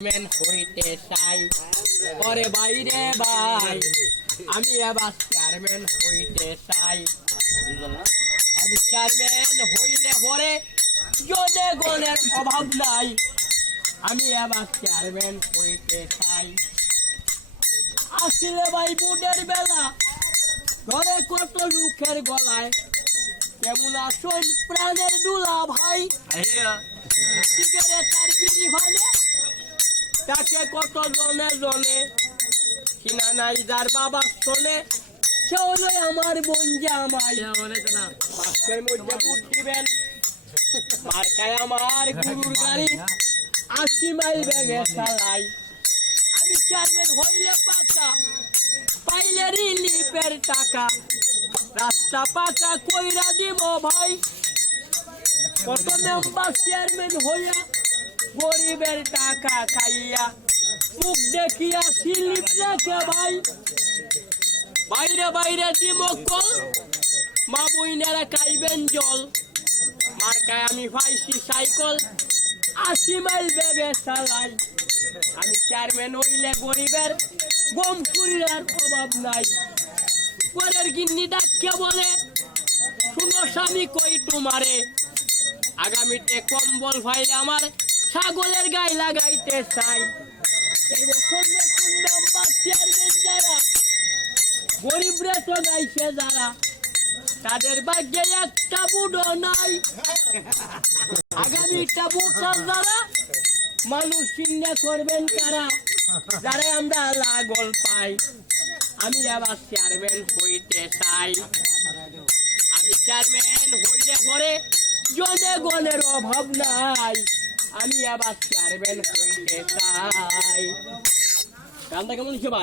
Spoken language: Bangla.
চেয়ারম্যান হইতে চাই। পরে বাইরে ভাই আমি এবার চেয়ারম্যান হইতে চাই। আমি চেয়ারম্যান হইলে পরে জনে গণের অভাব নাই আমি এবার চেয়ারম্যান হইতে চাই। আসলে ভাই বুনের বেলা ঘরে কত লোকের গলায়। কেমন আসুন প্রাণের দুলা ভাই? সিগারেটার বিড়ি ভালে তাকে কত জনে জনে? কিনা নাই যার বাবা শোনে সে হলো আমার বোন জামাই। বাসের মধ্যে বুট দিবেন মার্কায় আমার গুরুর গাড়ি আশি মাইল বেগে চালাই। আমি চেয়ারম্যান হইলে পাকা পাইলে রিলিফের টাকা। রাস্তা পাকা কইরা দিব ভাই। কত মেম্বার চেয়ারম্যান হইয়া গরিবের টাকা খাইয়া, মুখ দেখিয়া স্লিপ রেখে ভাই। বাইরে বাইরে দিব মা বইনেরা খাইবেন জল। মার্কায় আমি পাইছি সাইকেল, আশি মাইল বেগে চালাই। আমি চেয়ারম্যান হইলে গরিবের গম কুড়িয়ার অভাব নাই। পরের গিন্নি ডাকিয়া বলে, শুনো স্বামী, কই তোমারে? আগামীতে কম্বল ফাইলে আমার ছাগলের গায়ে লাগাইতে চাই। এই নাম্বার চেয়ারম্যান যারা, গরিবরে তো গাইছে যারা, তাদের ভাগ্যে একটা বুড়ো নাই। আগামীটা বুটার যারা, মানুষ চিন্তা করবেন কারা যারা আমরা লাগল পাই। আমি আবার চেয়ারম্যান হইতে চাই। আমি চেয়ারম্যান হইলে পরে জনে গণের অভাব নাই। আমি আবার চেয়ারম্যান হইতে চাই গানটা কেমন হিসেবে